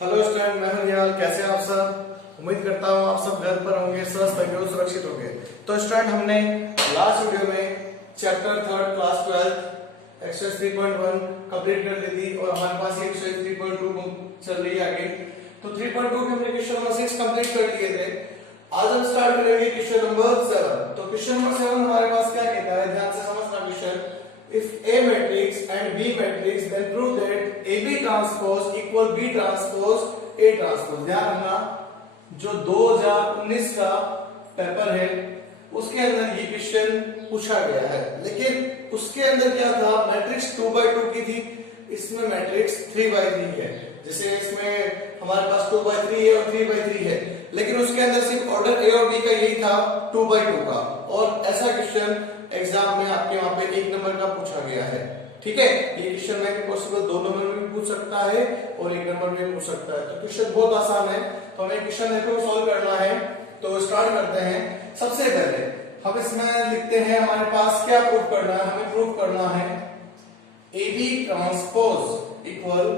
Hello student, मैं हूं निहाल। कैसे हैं आप सब? उम्मीद करता हूं आप सब घर पर होंगे, स्वस्थ होंगे और सुरक्षित होंगे। तो स्टूडेंट, हमने लास्ट वीडियो में चैप्टर 3 क्लास 12 एक्सरसाइज 3.1 कंप्लीट कर ली थी और हमारे पास ये एक्सरसाइज 3.2 चल रही है आगे। तो 3.2 के हमने क्वेश्चन नंबर 6 कंप्लीट कर लिए थे। आज हम स्टार्ट करेंगे क्वेश्चन नंबर 7। तो क्वेश्चन नंबर 7 हमारे पास क्या कहता है, ध्यान से समझना question. If A matrix and B matrix, then prove that AB transpose equal B transpose A transpose। ध्यान रखना, जो 2019 का पेपर है उसके अंदर ये क्वेश्चन पूछा गया है, लेकिन उसके अंदर क्या था, मैट्रिक्स 2x2 की थी, इसमें मैट्रिक्स 3x3 है। जैसे इसमें हमारे पास 2x3 है और 3x3 है, लेकिन उसके अंदर सिर्फ ऑर्डर A और B का यही था 2x2 का। और ऐसा क्वेश्चन एग्जाम में आपके वहां पे 1 नंबर का पूछा गया है। ठीक है, ये क्वेश्चन में पॉसिबल 2 नंबर में भी पूछ सकता है और 1 नंबर में पूछ सकता है। तो क्वेश्चन बहुत आसान है, तो हमें क्वेश्चन देखो सॉल्व करना है। तो स्टार्ट करते हैं। सबसे पहले हम इसमें लिखते हैं, हमारे पास क्या प्रूफ करना है, हमें प्रूफ करना है AB transpose equal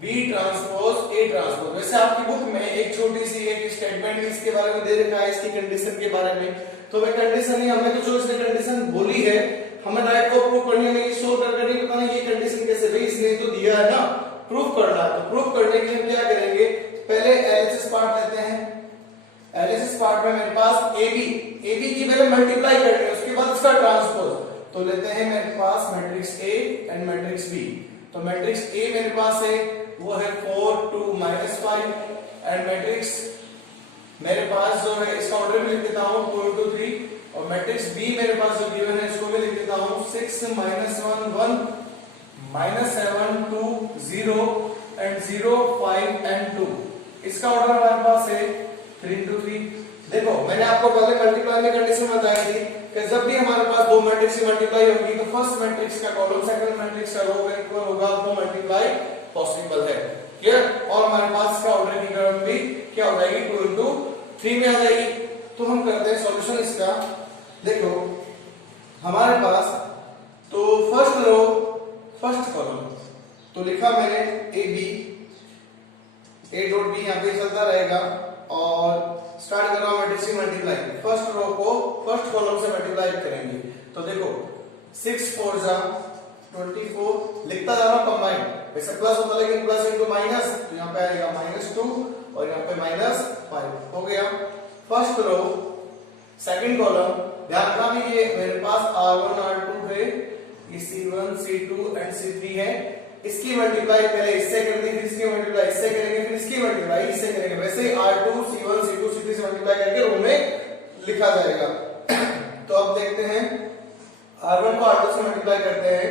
B transpose A transpose. वैसे आपकी बुक में एक छोटी सी एक स्टेटमेंट इसके बारे में दे रखा है, इसकी कंडीशन के बारे में। तो वह कंडीशन ही हमने तो जो इसने कंडीशन बोली है, हमें राइट को प्रूफ करनी है, हमें शो कर करनी पता नहीं ये कंडीशन कैसे भाई इसने तो दिया है ना, प्रूफ करना है। तो प्रूफ करने के लिए हम क्या करेंगे, पहले एलएचएस पार्ट लेते हैं। एलएचएस पार्ट में मेरे पास AB की पहले मल्टीप्लाई करनी है, उसके बाद इसका ट्रांसपोज। तो लेते हैं मेरे पास matrix A and matrix B। तो मैट्रिक्स A मेरे पास है, वो है 4 2 -5 एंड मैट्रिक्स मेरे पास जो है इसका ऑर्डर भी लिख देता हूं 2 into 3। और मैट्रिक्स B मेरे पास जो गिवन है इसको भी लिख देता हूं 6 -1 1 -7 2 0 एंड 0 5 एंड 2। इसका ऑर्डर हमारे पास है 3 into 3। देखो, मैंने आपको पहले मल्टीप्लाई में कंडीशन बताई थी कि जब भी हमारे पास दो मैट्रिक्स की मल्टीप्लाई होगी तो फर्स्ट मैट्रिक्स का कॉलम सेकंड मैट्रिक्स का रो इक्वल होगा, तो मल्टीप्लाई पॉसिबल है। क्लियर? और हमारे पास इसका ऑर्डर की टर्म भी क्या हो जाएगी, 2 into 3 में आ जाएगी। तो हम करते हैं सॉल्यूशन इसका। देखो हमारे पास तो फर्स्ट रो फर्स्ट कॉलम तो लिखा मैंने A डॉट B यहाँ पे चलता रहेगा और स्टार्ट कर रहा हूं मैट्रिक्स की मल्टीप्लाई। फर्स्ट रो को फर्स्ट कॉलम से मल्टीप्लाई करेंगे। तो देखो 6 4 जा 24 लिखता जा रहा हूं कंबाइन, वैसे प्लस होता लेकिन प्लस इनटू माइनस, तो यहाँ पे आएगा -2 और यहाँ पे -5 हो गया फर्स्ट रो। सेकंड कॉलम ध्यान रखना भी, ये मेरे पास R1 R2 है, ये C1 C2 एंड C3 है। इसकी मल्टीप्लाई पहले इससे कर दी, फिर इसकी मल्टीप्लाई इससे करेंगे, फिर इसकी मल्टीप्लाई इससे करेंगे। वैसे ही R2 C1 C2 C3 से मल्टीप्लाई करके रो में लिखा जाएगा। तो अब देखते हैं, R1 को R2 से मल्टीप्लाई करते हैं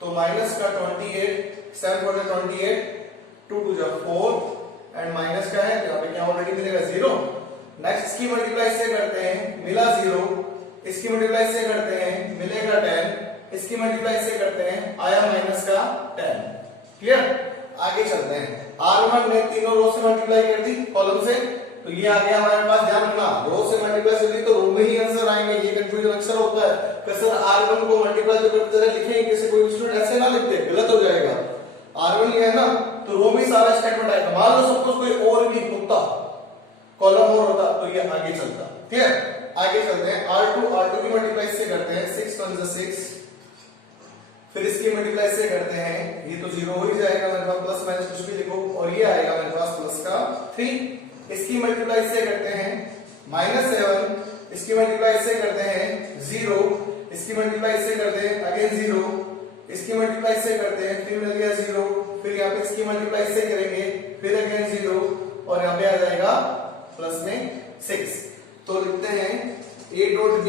तो माइनस का 28 7 4 28 2 2 जा 4 एंड माइनस का है, यहाँ पे क्या ऑलरेडी मिलेगा 0। नेक्स्ट इसकी मल्टीप्लाई से करते हैं, मिला 0। इसकी मल्टीप्लाई से करते हैं, मिलेगा 10। इसकी मल्टीप्लाई से करते हैं, आया माइनस का 10। क्लियर? आगे चलते हैं। R1 ने तीनों रो से मल्टीप्लाई कर दी कॉलम से, तो ये आ गया हमारे पास। ध्यान रखना, रो से मल्टीप्लाई से दी तो रो में ही आंसर आएंगे। ये कंफ्यूजन अक्सर होता है कि सर R1 को मल्टीप्लाई तो करते रहे लिखेंगे कैसे, कोई स्टूडेंट ऐसे ना लिखते, गलत हो जाएगा। R1 ये है ना, तो रो में सारा स्टेटमेंट आएगा। मान लो सपोज कोई और भी होता, कॉलम और होता, तो ये आगे चलता। क्लियर? आगे चलते हैं। R2 की मल्टीप्लाई से करते हैं, 6 1 6, फिर इसकी मल्टीप्लाई से करते हैं, ये तो 0 हो ही जाएगा मेरे पास, प्लस माइनस कुछ भी लिखो, और ये आएगा मेरे पास प्लस का 3। इसकी मल्टीप्लाई से करते हैं -7, इसकी मल्टीप्लाई से करते हैं 0, इसकी मल्टीप्लाई से करते हैं अगेन 0, इसकी मल्टीप्लाई से करते हैं, फिर मिल गया 0, फिर यहाँ पे इसकी मल्टीप्लाई से करेंगे, फिर अगेन 0 और यहाँ पे आ जाएगा प्लस में 6। तो लिखते हैं A dot B।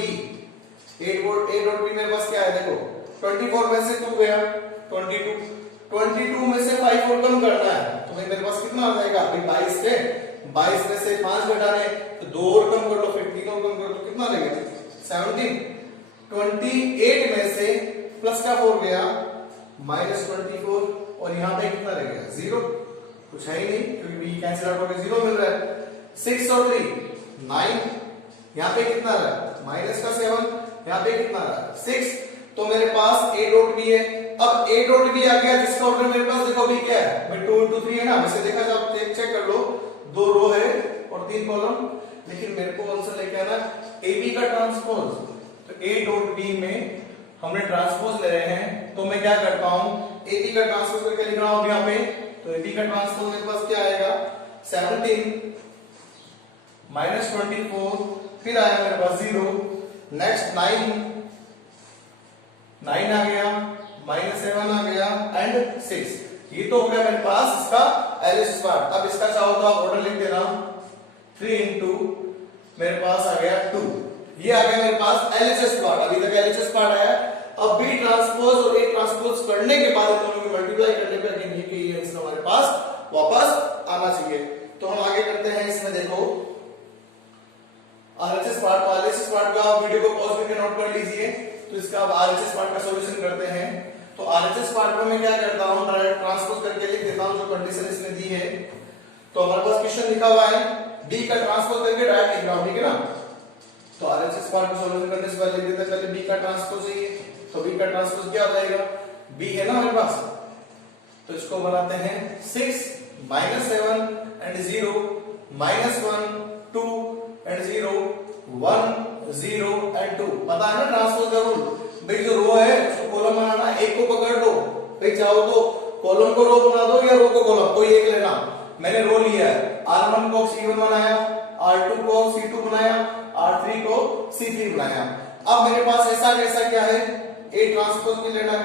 A dot B मेरे पास क्या है, देखो 24 में से 2 गया 22 में से 5 और कम करना है, तो भाई मेरे पास कितना आ जाएगा, अभी 22 है, 22 में से 5 घटाने तो 2 और कम कर लो, फिर 3 और कम कर लो, तो कितना लगेगा 17। 28 में से प्लस का 4 गया -24 और यहाँ पे कितना रह गया 0, कुछ है ही नहीं क्योंकि b कैंसिल आउट होकर 0 मिल रहा है। 6 और 3 9, यहाँ पे कितना रहा -7, यहाँ पे कितना रहा 6। तो मेरे पास A डॉट B है, अब a डॉट b आ गया जिसका ऑर्डर मेरे पास देखो अभी क्या है, मैं 2 into 3 है ना, वैसे देखा जाए चेक कर लो, 2 रो है और 3 कॉलम, लेकिन मेरे को आंसर लेके आना ab का ट्रांसपोज। तो a डॉट b में हमने ट्रांसपोज ले रहे हैं, तो मैं क्या करता हूं, ab का ट्रांसपोज करके लिख रहा हूं यहां पे। तो ab का ट्रांसपोज मेरे पास क्या आएगा, 17 माइनस 24, फिर आया मेरे पास 0, नेक्स्ट 9 आ गया, माइनस 7 आ गया एंड 6। ये तो हो गया मेरे पास इसका एलएचएस पार्ट। अब इसका चाहो तो आप ऑर्डर लिख देना, 3 into मेरे पास आ गया 2, ये आ गया मेरे पास एलएचएस पार्ट। अभी तक एलएचएस पार्ट आया। अब बी ट्रांसपोज और ए ट्रांसपोज करने के बाद इन दोनों को मल्टीप्लाई करने पे अगेन ये आंसर हमारे पास वापस आना चाहिए। तो हम आगे करते हैं, इसमें देखो आरएचएस पार्ट, आरएचएस पार्ट का वीडियो को पॉज करके नोट कर लीजिए। तो इसका अब आरएचएस पार्ट का सॉल्यूशन करते हैं। तो आरएचएस पार्ट में मैं क्या करता हूं, डायरेक्ट ट्रांसपोज करके लिख देता हूं जो कंडीशन इसने दी है। तो हमारे पास क्वेश्चन लिखा हुआ है बी का ट्रांसपोज करके डायरेक्ट लिख रहा हूं, ठीक है ना। तो आरएचएस पार्ट का सॉल्यूशन करने से पहले लिख देते हैं पहले बी का ट्रांसपोज है। तो बी का ट्रांसपोज क्या हो जाएगा, बी है ना हमारे पास, तो इसको बनाते हैं 6 minus 7 and 0 minus 1 2 and 0 1 0 and 2। पता है ना ट्रांसपोज का रूल, भाई जो रो है उसको कॉलम बनाना, एक को पकड़ लो, भाई चाहो तो कॉलम को रो बना दो या रो को कॉलम, कोई एक लेना। मैंने रो लिया है, R1 को C1 बनाया, R2 को C2 बनाया, R3 को C3 बनाया। अब मेरे पास ऐसा कैसा क्या है, A ट्रांसपोज भी लेना है,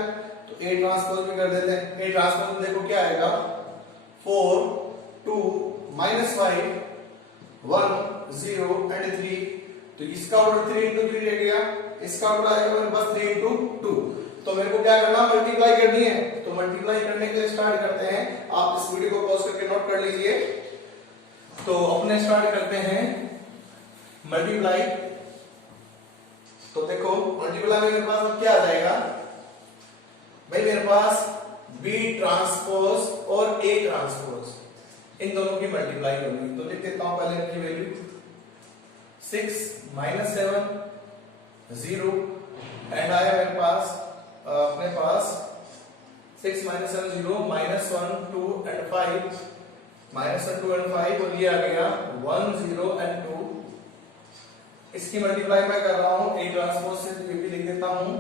तो A ट्रांसपोज भी कर देते हैं। A ट्रांसपोज में देखो क्या आएगा, 4 2 माइनस 5 1 0 एंड 3। तो इसका ऑर्डर 3 into 3 रह गया, इसका ऑर्डर आएगा मेरे पास 3 into 2। तो मेरे को क्या करना, मल्टीप्लाई करनी है। तो मल्टीप्लाई करने के लिए स्टार्ट करते हैं। आप इस वीडियो को पॉज करके नोट कर लीजिए। तो अपने स्टार्ट करते हैं मल्टीप्लाई। तो देखो मल्टीप्लाई में मेरे पास क्या आ जाएगा भाई, मेरे पास बी ट्रांसपोज और ए ट्रांसपोज इन दोनों की मल्टीप्लाई होगी। तो लिख देता हूं पहले इनकी वैल्यू, 6 माइनस 7 0 एंड आया मेरे पास अपने पास 6 minus 7 0 minus 1 2 and 5 minus 2 and 5 और ये आ गया 1 0 एंड 2। इसकी मल्टीप्लाई मैं कर रहा हूं ए ट्रांसपोज से, तो ये भी लिख देता हूं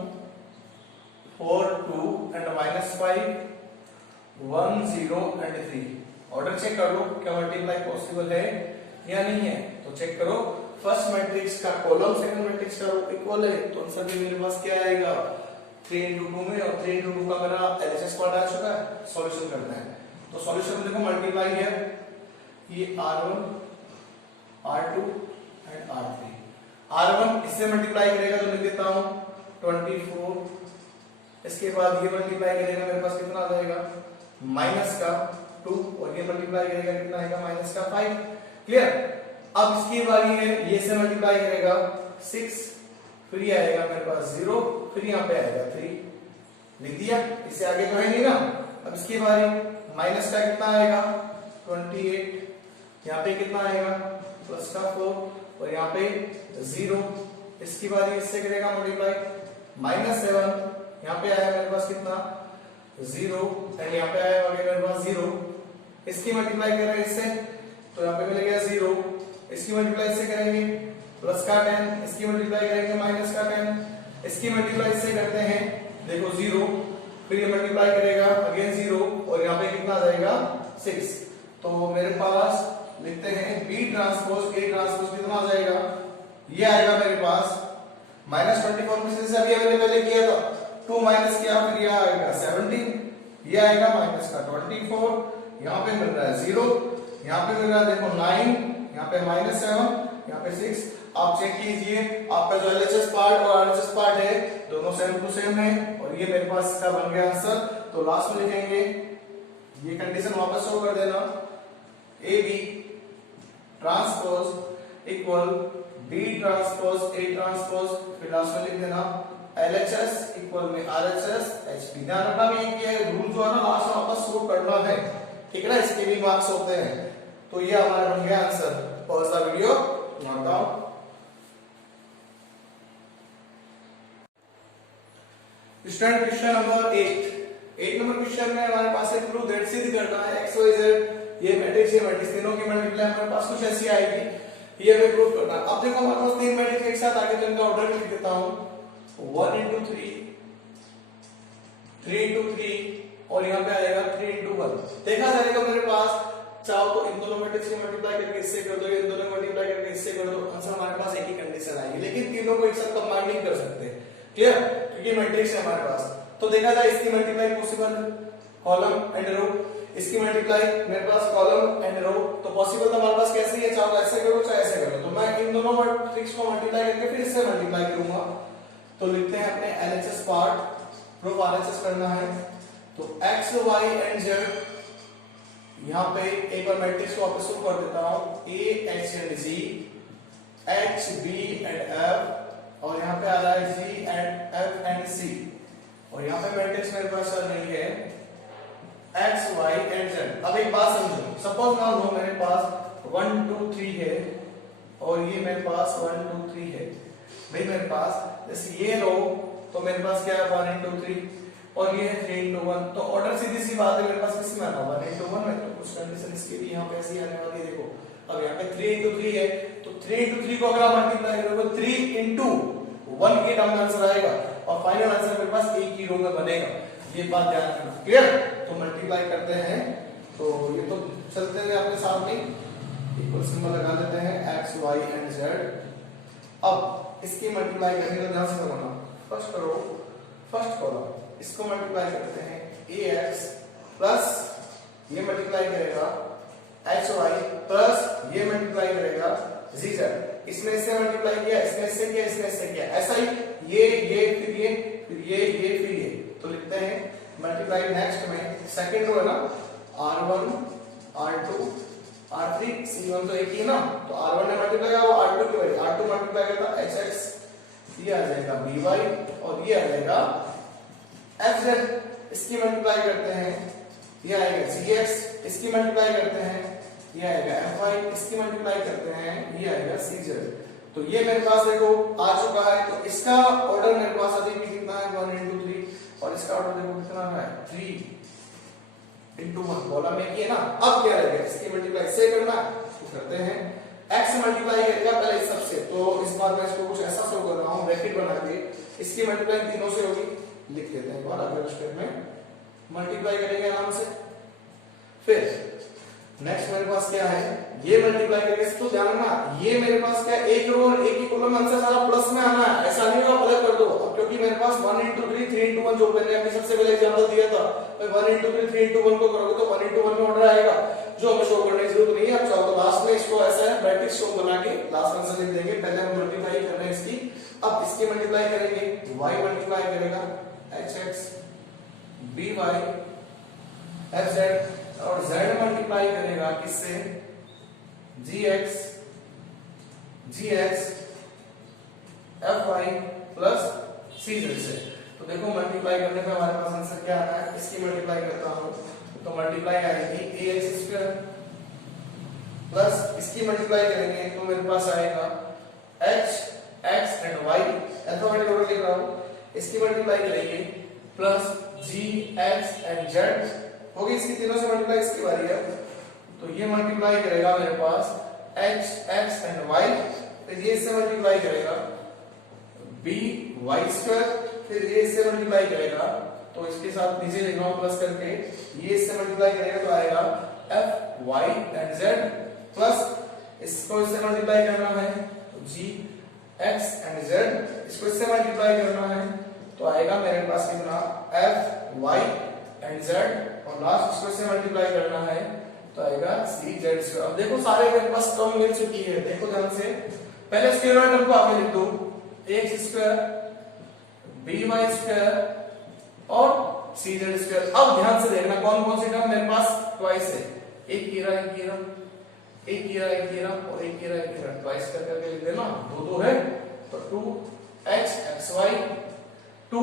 4 2 and minus 5 1 0 and 3। Order check कर लो क्या मल्टीप्लाई पॉसिबल है या नहीं है। तो चेक करो, फर्स्ट मैट्रिक्स का कॉलम सेकंड मैट्रिक्स का रो इक्वल है, तो आंसर भी मेरे पास क्या आएगा 3 into 2 में, और 3 into 2 का मेरा एलएचएस पार्ट आ चुका है। सॉल्यूशन करते हैं। तो सॉल्यूशन में देखो मल्टीप्लाई है, ये R1 R2 and R3। R1 इससे मल्टीप्लाई करेगा तो लिख देता हूं 24, इसके बाद ये मल्टीप्लाई करेगा मेरे पास कितना आ जाएगा माइनस का 2, और ये मल्टीप्लाई करेगा कितना आएगा माइनस का 5। क्लियर। अब इसकी बारी है, ये से मल्टीप्लाई करेगा 6, फिर ये आएगा मेरे पास 0, फिर यहाँ पे आएगा 3, लिख दिया। इससे आगे तो है नहीं ना। अब इसकी बारी, माइनस का कितना आएगा 28, यहाँ पे कितना आएगा प्लस का 4 और यहाँ पे 0। इसकी बारी इससे करेगा मल्टीप्लाई, माइनस 7, यहाँ पे आया मेरे पास कितना 0 एंड यहाँ पे आया मेरे पास 0। इसकी मल्टीप्लाई कर रहे हैं इससे, तो यहाँ पे मिलेगा 0। इसकी मल्टीप्लाई इससे करेंगे प्लस का 10, इसकी मल्टीप्लाई करेंगे माइनस का 10। इसकी मल्टीप्लाई इससे करते हैं देखो 0, फिर ये मल्टीप्लाई करेगा अगेन 0 और यहाँ पे कितना आ जाएगा 6। तो मेरे पास लिखते हैं बी ट्रांसपोज ए ट्रांसपोज कितना आ जाएगा, ये आएगा मेरे पास माइनस 24 में से अभी हमने पहले किया था 2 माइनस किया, फिर ये आएगा 17, ये आएगा माइनस का 24, यहाँ पे मिल रहा है 0, यहाँ पे मिल रहा है देखो 9, यहाँ पे माइनस 7, यहाँ पे 6। आप चेक कीजिए आपका जो एलएचएस पार्ट और आरएचएस पार्ट है दोनों सेम टू सेम है, और ये मेरे पास इसका बन गया आंसर। तो लास्ट में लिखेंगे, ये कंडीशन वापस शो कर देना, A B transpose equal B transpose A transpose, फिर लास्ट में लिख देना एलएचएस इक्वल में आरएचएस एचपी। ध्यान रखना भी ये रूल जो है ना लास्ट में वापस शो करना है, ठीक है ना, इसके भी मार्क्स होते हैं। तो ये हमारा बन गया answer. Pause the video, note down. Student question number 8, 8 number question में हमारे पास एक प्रूफ दैट सिद्ध करना है एक्स वाई जेड ये मैट्रिक्स तीनों की मल्टीप्लाई हमारे पास कुछ ऐसी आएगी, ये हमें प्रूफ करना है। अब देखो हमारे पास तीन मैट्रिक्स एक साथ आगे, तो इनका ऑर्डर लिख देता हूं 1 into 3, 3 into 3 और यहाँ पे आएगा 3 into 1। देखा जाएगा मेरे पास, चाहो तो इन दोनों मैट्रिक्स को मल्टीप्लाई करके इससे कर दो, इन दोनों मल्टीप्लाई करके इससे कर दो, आंसर हमारे पास एक ही कंडीशन आएगी, लेकिन तीनों को एक साथ कंबाइन नहीं कर सकते। क्लियर? क्योंकि मैट्रिक्स है हमारे पास। तो देखा जाए इसकी मल्टीप्लाई पॉसिबल, कॉलम एंड रो, इसकी मल्टीप्लाई मेरे पास कॉलम एंड रो, तो पॉसिबल तो हमारे पास कैसे है, चाहे ऐसे करो चाहे ऐसे करो। तो मैं इन दोनों मैट्रिक्स को मल्टीप्लाई करके फिर इससे मल्टीप्लाई करूंगा। तो लिखते हैं अपने एलएचएस पार्ट, प्रूफ आरएचएस करना है। तो एक्स वाई एंड जेड, यहाँ पे एक बार मैट्रिक्स को वापस शुरू कर देता हूं, A H and G, H B and F, और यहाँ पे आ रहा है G and F and C, और यहाँ पे मैट्रिक्स मेरे पास चल रही है एक्स वाई एंड जेड। अब एक बात समझो, सपोज मान लो मेरे पास 1 2 3 है और ये मेरे पास 1 2 3 है। भाई मेरे पास जैसे ये रो, तो मेरे पास क्या है 1 into 3 और ये है 3 into 1, तो ऑर्डर सीधी सी बात है मेरे पास किसमें आना, 1 into 1 में। तो कुछ कंडीशन इसकी भी यहाँ पे ऐसी आने वाली है। देखो अब यहाँ पे 3 into 3 है, तो 3 into 3 को अगर आप मल्टीप्लाई करोगे 3 into 1 के टर्म में आंसर आएगा और फाइनल आंसर मेरे पास एक ही रो में बनेगा। ये बात ध्यान रखना। क्लियर? तो मल्टीप्लाई करते हैं, तो ये तो चलते हैं अपने सामने, इक्वल सिंबल लगा देते हैं एक्स वाई एंड जेड। अब इसकी मल्टीप्लाई करने का ध्यान से करना, फर्स्ट रो फर्स्ट कॉलम, इसको मल्टीप्लाई करते हैं ए एक्स प्लस ये मल्टीप्लाई करेगा एच वाई प्लस ये मल्टीप्लाई करेगा जी जेड। इसने इससे मल्टीप्लाई किया, इसने इससे किया, इसने इससे किया, ऐसा ही ये फिर ये फिर ये फिर ये। तो लिखते हैं मल्टीप्लाई नेक्स्ट में सेकंड रो है ना, r1 r2 r3 c1 तो एक ही है ना, तो r1 ने मल्टीप्लाई किया वो r2 की वैल्यू, r2 मल्टीप्लाई करता hx, ये आ जाएगा by और ये आ जाएगा fz। इसकी मल्टीप्लाई करते हैं, ये आएगा gx, इसकी मल्टीप्लाई करते हैं, ये आएगा fy, इसकी मल्टीप्लाई करते हैं, ये आएगा cz। तो ये मेरे पास देखो आ चुका है। तो इसका ऑर्डर मेरे पास अभी भी कितना है 1 into 3 और इसका ऑर्डर देखो कितना है 3 into 1, कॉलम में ये ना। अब क्या रहेगा, इसकी मल्टीप्लाई से करना, तो करते हैं x मल्टीप्लाई करेगा पहले इस सबसे, तो इस बार मैं इसको कुछ ऐसा शो कर रहा हूं ब्रैकेट बना के, इसकी मल्टीप्लाई तीनों से होगी, लिख देते हैं एक बार अगले स्टेप में मल्टीप्लाई करेंगे आराम से। फिर नेक्स्ट मेरे पास क्या है, ये मल्टीप्लाई करेंगे, तो ध्यान रखना ये मेरे पास क्या एक रो और एक ही कॉलम आंसर सारा प्लस में आना है, ऐसा नहीं होगा प्लस कर दो। अब क्योंकि मेरे पास 1 into 3 3 into 1 जो मैंने अभी सबसे पहले एग्जांपल दिया था, भाई 1 into 3 3 into 1 को करोगे तो 1 into 1 में ऑर्डर आएगा, जो हमें शो करने की जरूरत नहीं है। अब चाहो तो लास्ट में इसको ऐसा है मैट्रिक्स शो बना के लास्ट आंसर लिख देंगे, पहले हम मल्टीप्लाई कर रहे हैं इसकी। अब इसकी मल्टीप्लाई करेंगे, y मल्टीप्लाई करेगा hx by fz और z मल्टीप्लाई करेगा किससे gx fy प्लस cz से। तो देखो मल्टीप्लाई करने पे हमारे पास आंसर क्या आता है, इसकी मल्टीप्लाई करता हूं तो मल्टीप्लाई आएगी ax स्क्वायर प्लस इसकी मल्टीप्लाई करेंगे तो मेरे पास आएगा h x and y, alphabetic order लिख रहा हूं, इसकी मल्टीप्लाई करेंगे plus g x and z होगी, इसकी तीनों से मल्टीप्लाई इसकी बारी है। तो ये मल्टीप्लाई करेगा मेरे पास h x एंड y, फिर ये इससे मल्टीप्लाई करेगा b y स्क्वायर, फिर ये इससे मल्टीप्लाई करेगा, तो इसके साथ नीचे लिख रहा हूं प्लस करके, ये इससे मल्टीप्लाई करेगा तो आएगा f y and z plus इसको इससे मल्टीप्लाई करना है तो g x एंड z, इसको इससे मल्टीप्लाई करना है तो आएगा मेरे पास कितना f y एंड z, और लास्ट इसको इससे मल्टीप्लाई करना है तो आएगा c z स्क्वायर। अब देखो सारे मेरे पास टर्म मिल चुकी है, देखो ध्यान से, पहले स्क्वायर टर्म को आगे लिख दो x स्क्वायर by स्क्वायर और c z स्क्वायर। अब ध्यान से देखना कौन कौन से टर्म मेरे पास ट्वाइस है, एक कीरा एक कीरा एक कीरा एक कीरा और एक कीरा एक कीरा, ट्वाइस करके लिख देना, दो दो है तो 2h xy 2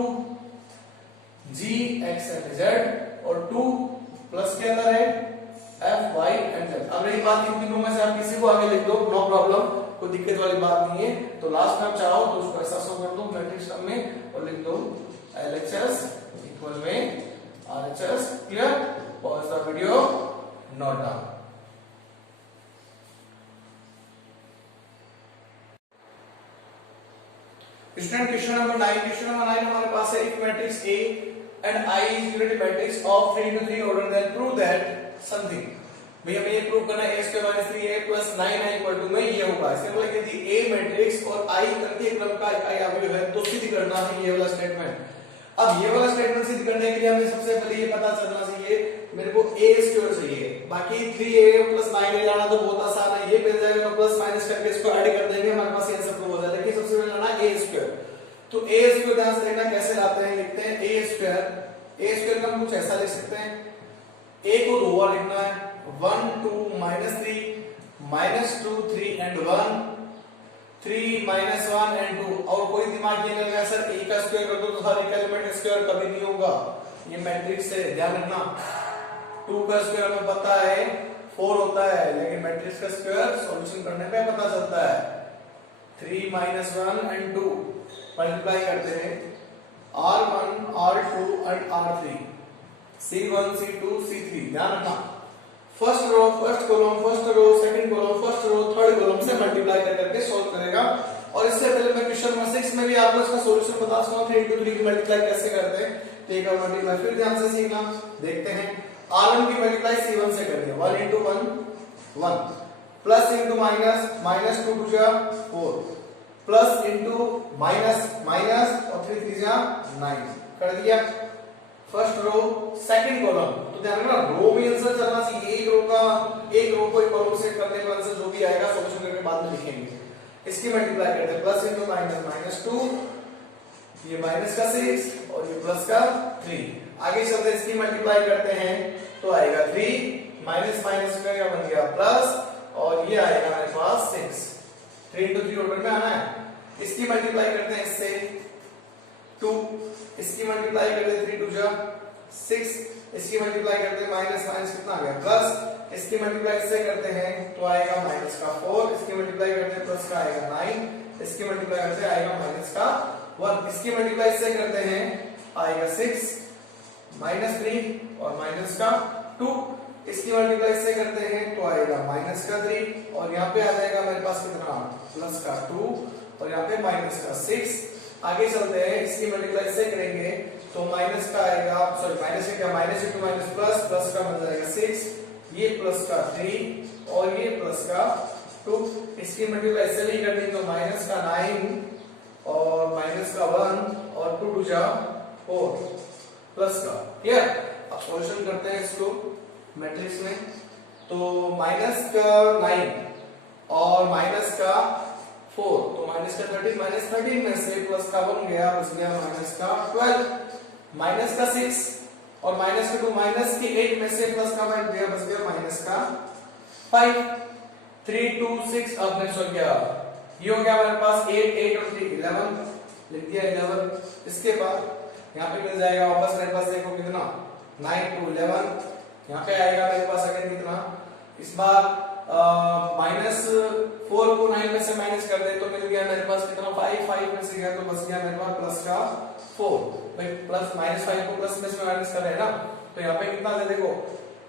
g x and z और 2 प्लस के अंदर है f y एंड z। अब रही बात इन तीनों में से आप किसी को आगे लिख दो, नो प्रॉब्लम, कोई दिक्कत वाली बात नहीं है। तो लास्ट में आप चाहो तो उसको ऐसा शो कर दो मैट्रिक्स टर्म में और लिख दो LHS इक्वल में note down. Student question number 9, question number 9 हमारे पास है, if matrix A and I is unity matrix of 3 into 3 order, then prove that something। भाई हमें ये प्रूव करना है a square minus 3a plus 9i equal to में ये होगा। इसका मतलब यदि A मैट्रिक्स और I तृतीय क्रम का I अवयव है तो सिद्ध करना है ये वाला स्टेटमेंट। अब ये वाला स्टेटमेंट सिद्ध करने के लिए हमें सबसे पहले ये पता चलना चाहिए मेरे को a स्क्वायर चाहिए, बाकी 3a plus 9a लाना तो बहुत आसान है, ये मिल जाएगा तो प्लस माइनस करके इसको ऐड कर देंगे, हमारे पास आंसर प्रूव हो जाएगा। लेकिन सबसे पहले लाना a स्क्वायर। तो a स्क्वायर ध्यान से देखना कैसे लाते हैं, लिखते हैं a स्क्वायर का हम कुछ ऐसा लिख सकते हैं, a को दो बार लिखना है, 1 2 -3 -2 3 and 1 3 -1 and 2। और कोई दिमाग ये नहीं लगा सर a का स्क्वायर कर दो तो हर एक एलिमेंट का स्क्वायर कभी नहीं होगा, ये मैट्रिक्स है ध्यान रखना। 2 का स्क्वायर हमें पता है 4 होता है, लेकिन मैट्रिक्स का स्क्वायर सॉल्यूशन करने पे पता चलता है। 3 -1 and 2 मल्टीप्लाई करते हैं, R1 R2 and R3, C1 C2 C3। ध्यान रखना first row first column first row second column first row third column से मल्टीप्लाई करके सॉल्व करेगा। और इससे पहले मैं क्वेश्चन नंबर 6 में भी आपको इसका सॉल्यूशन बता चुका हूं, 3 into 3 की मल्टीप्लाई कैसे करते हैं, तो एक मल्टीप्लाई फिर ध्यान से सीखना। देखते हैं R1 की मल्टीप्लाई C1 से करेंगे, 1 into 1 1 plus into minus minus 2 2 जा 4 प्लस into माइनस माइनस और 3 3 जा 9 कर दिया फर्स्ट रो सेकंड कॉलम। तो ध्यान रखना रो में आंसर चलना चाहिए, एक रो को एक कॉलम से करने पर आंसर जो भी आएगा सॉल्यूशन करके बाद में लिखेंगे। इसकी मल्टीप्लाई करते हैं, प्लस into माइनस माइनस 2, ये माइनस का 6 और ये प्लस का 3। आगे चलते हैं, इसकी मल्टीप्लाई करते हैं तो आएगा 3 माइनस माइनस का क्या बन गया प्लस, और ये आएगा मेरे पास 6। 3 into 3 ऑर्डर में आना है। इसकी मल्टीप्लाई करते हैं इससे 2, इसकी मल्टीप्लाई करते हैं 3 2 जा 6, इसकी मल्टीप्लाई करते हैं माइनस माइनस कितना आ गया प्लस, इसकी मल्टीप्लाई इससे करते हैं तो आएगा माइनस का 4, इसकी मल्टीप्लाई करते हैं प्लस का आएगा 9, इसकी मल्टीप्लाई करते हैं आएगा माइनस का 1, इसकी मल्टीप्लाई इससे करते हैं आएगा 6 माइनस 3 और माइनस का 2, इसकी मल्टीप्लाई इससे करते हैं तो आएगा माइनस का 3 और यहाँ पे आ जाएगा मेरे पास कितना प्लस का 2 और यहाँ पे माइनस का 6। आगे चलते हैं, इसकी मल्टीप्लाई इससे करेंगे तो माइनस का आएगा, सॉरी माइनस से क्या minus into minus plus, plus का मिल जाएगा 6, ये प्लस का 3 और ये प्लस का 2। इसकी मल्टीप्लाई इससे नहीं करनी तो माइनस का 9 और माइनस का 1 और 2 2 जा 4 प्लस का। क्लियर? अब सॉल्यूशन करते हैं इसको मैट्रिक्स में, तो माइनस का 9 और माइनस का 4, तो माइनस का 13 माइनस 13 में से प्लस का 1 गया, बच गया माइनस का 12, माइनस का 6 और माइनस का 2 माइनस के 8 में से प्लस का 1 गया, बच गया माइनस का 5। 3 2 6 अब नेक्स्ट हो गया, ये हो गया हमारे पास 8 8 और 3 11, लिख दिया 11। इसके बाद यहाँ पे मिल जाएगा वापस मेरे पास, देखो कितना 9 2 11, यहाँ पे आएगा मेरे पास अगर कितना, इस बार माइनस 4 को 9 में से माइनस कर दे तो मिल गया मेरे पास कितना 5 5 में से गया तो बच गया मेरे पास प्लस का 4। भाई प्लस माइनस 5 को प्लस में से माइनस कर रहे हैं ना, तो यहाँ पे कितना है देखो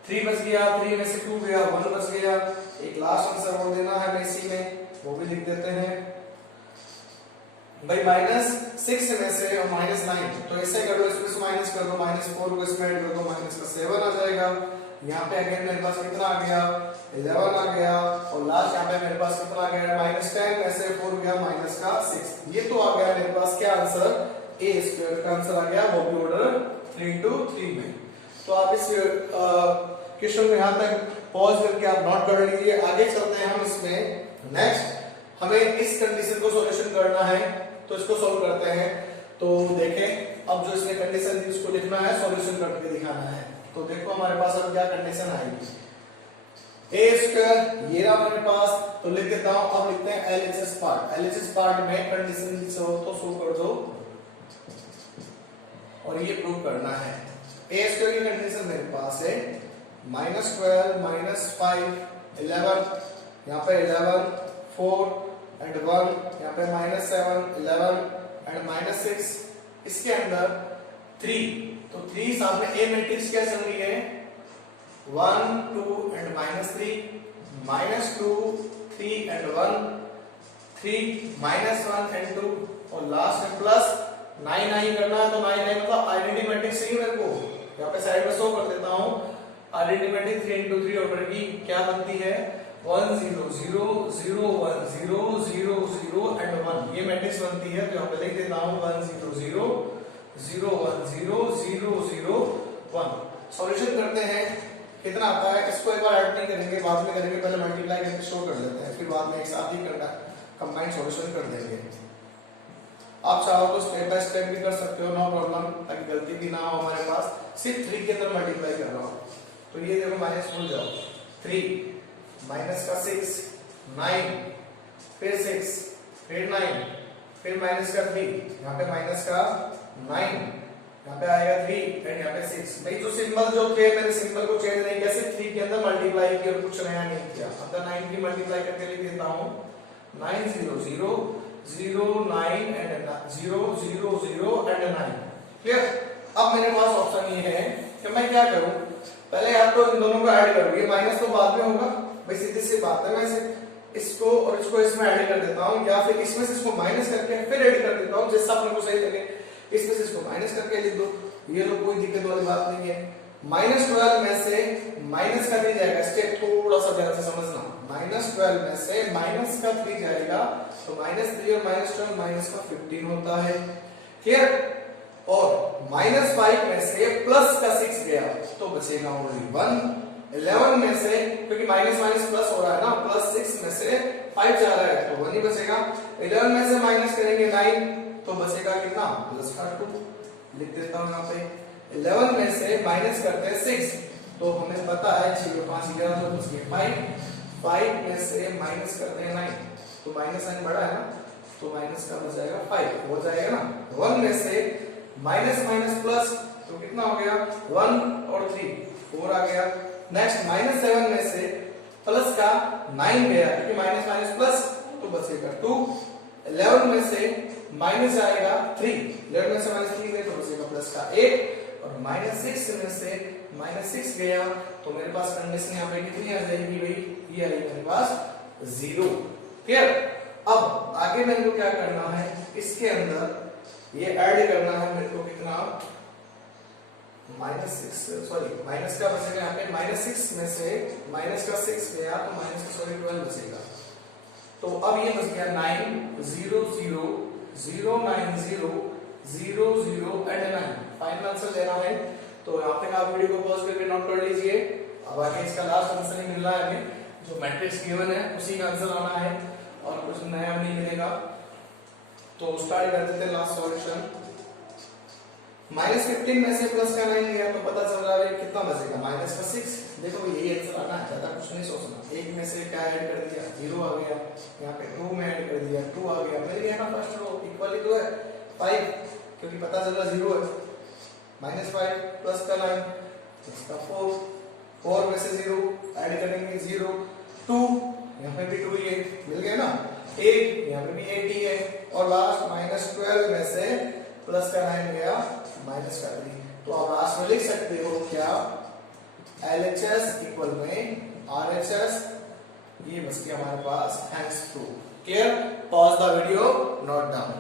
3 बच गया, 3 में से 2 गया 1 बच गया। एक लास्ट आंसर और देना है हमें इसी में, वो भी लिख देते हैं भाई माइनस 6 में से और माइनस 9, तो ऐसे कर दो, इसमें से माइनस कर दो, माइनस 4 को इसमें ऐड कर दो, माइनस का 7 आ जाएगा। यहाँ पे अगेन मेरे पास कितना आ गया 11 आ गया और लास्ट यहाँ पे मेरे पास कितना आ गया माइनस 10 में से 4 गया माइनस का 6। ये तो आ गया मेरे पास क्या आंसर, a स्क्वायर का आंसर आ गया, वो भी ऑर्डर 3 into 3 में। तो आप इस क्वेश्चन को यहाँ तक पॉज करके आप नोट कर लीजिए। आगे चलते हैं हम इसमें नेक्स्ट, हमें इस कंडीशन को सॉल्यूशन करना है, तो इसको सॉल्व करते हैं। तो देखें अब जो इसने कंडीशन दी उसको लिखना है, सॉल्यूशन करके दिखाना है। तो देखो हमारे पास अब क्या कंडीशन आएगी, a स्क्वायर ये रहा हमारे पास, तो लिख देता हूं। अब लिखते हैं LHS पार्ट, LHS पार्ट में कंडीशन तो शो कर दो और ये प्रूव करना है। a स्क्वायर की कंडीशन मेरे पास है -12 -5 11, यहाँ पे 11 4 एंड 1, यहाँ पे -7 11 एंड -6, इसके अंदर 3, तो 3 सामने ए मैट्रिक्स क्या चल रही है 1 2 and -3, -2 3 and 1, 3 -1 and 2 और लास्ट में प्लस 9 9 करना है तो 9 9 मतलब आइडेंटिटी मैट्रिक्स चाहिए मेरे को। यहाँ पे साइड में शो कर देता हूँ। आइडेंटिटी मैट्रिक्स 3 into 3 ऑर्डर की क्या बनती है 1 0 0 0 1 0 0 0 and 1 ये मैट्रिक्स बनती है। तो यहाँ पे लिख देता हूँ 1 0 0 0 1 0 0 0 1। सॉल्यूशन करते हैं कितना आता है, इसको एक बार ऐड नहीं करेंगे, बाद में करेंगे, पहले मल्टीप्लाई करके शो कर लेते हैं, फिर बाद में एक साथ ही करना कंबाइंड सॉल्यूशन कर देंगे। आप चाहो तो स्टेप बाय स्टेप भी कर सकते हो, नो प्रॉब्लम, ताकि गलती भी ना हो हमारे पास। सिर्फ 3 के अंदर मल्टीप्लाई कर रहा हूँ तो ये देखो माइनस भूल जाओ, 3 माइनस का 6 9 फिर 6 फिर 9 फिर माइनस का 3, यहाँ पे माइनस का 9, यहाँ पे आएगा 3 एंड यहाँ पे 6। भाई जो सिंबल जो थे मैंने सिंबल को चेंज नहीं किया, सिर्फ 3 के अंदर मल्टीप्लाई किया और कुछ नया नहीं किया। अंदर 9 की मल्टीप्लाई करके लिख देता हूँ 9 0 0 0 9 एंड 0 0 0 एंड 9। क्लियर। अब मेरे पास ऑप्शन ये है कि मैं क्या करूं, पहले आप तो इन दोनों को ऐड करूं, ये माइनस तो बाद में होगा भाई, सीधी सी बात है। मैं इसको और इसको इसमें ऐड कर देता हूं, या फिर इसमें से इसको माइनस करके फिर ऐड कर देता हूं, जैसा अपने को सही लगे। इसमें से इसको माइनस करके लिख दो, ये तो कोई दिक्कत वाली बात नहीं है। -12 में से माइनस का 3 जाएगा, स्टेप थोड़ा सा ध्यान से समझना। -12 में से माइनस का 3 जाएगा तो -3 और -12 माइनस का 15 होता है। क्लियर। और -5 में से प्लस का 6 गया तो बचेगा ओनली 1। 11 में से, क्योंकि माइनस माइनस प्लस हो रहा है ना, प्लस 6 में से 5 जा रहा है तो 1 ही बचेगा। 11 में से माइनस करेंगे 9 तो बचेगा कितना, प्लस का 2। लिख देता हूं यहाँ पे 11 में से माइनस करते हैं 6 तो हमें पता है 0 5 11 तो बच गए 5 में से माइनस करते हैं 9 तो माइनस साइन बड़ा है ना, तो माइनस का बच जाएगा 5 हो जाएगा ना। 1 में से माइनस माइनस प्लस तो कितना हो गया 1 और 3 4 आ गया। नेक्स्ट -7 में से प्लस का 9 गया, क्योंकि माइनस माइनस प्लस तो बचेगा 2। 11 में से माइनस आएगा 3, 11 में से माइनस 3 गया तो बचेगा प्लस का 8। और -6 में से -6 गया तो मेरे पास कंडीशन यहाँ पे कितनी आ जाएगी भाई, ये आएगी मेरे पास 0। क्लियर। अब आगे मेरे को क्या करना है, इसके अंदर ये ऐड करना है मेरे को कितना -6 सॉरी माइनस का बचेगा यहाँ पे -6 में से माइनस का 6 गया तो माइनस का 12 बचेगा। तो अब ये बच गया 9 0 0 0 9 0 0 0 एंड 9। फाइनल आंसर लेना है तो यहाँ पे आप वीडियो को पॉज करके नोट कर लीजिए। अब आगे इसका लास्ट आंसर ही मिल रहा है हमें, जो मैट्रिक्स गिवन है उसी का आंसर आना है और कुछ नया नहीं मिलेगा। तो स्टार्ट कर देते हैं लास्ट सॉल्यूशन। -15 में से प्लस का 9 लिया तो पता चल रहा है कितना बचेगा, माइनस का 6। देखो यही आंसर आना है, ज्यादा कुछ नहीं सोचना। 1 में से क्या ऐड कर दिया 0 आ गया, यहाँ पे 2 में ऐड कर दिया 2 आ गया, मिल गया ना फर्स्ट रो इक्वल ही तो है 5, क्योंकि पता चल रहा 0 है। -5 प्लस का 9 प्लस का 4, 4 में से 0 ऐड करेंगे 0 2, यहाँ पे भी 2 ही है, मिल गया ना 8, यहाँ पे भी 8 ही है। और लास्ट -12 में से प्लस का 9 गया माइनस का 3। तो आप लास्ट में लिख सकते हो क्या, LHS इक्वल में RHS, ये बस के हमारे पास hence proved. Clear. Pause the video, note down.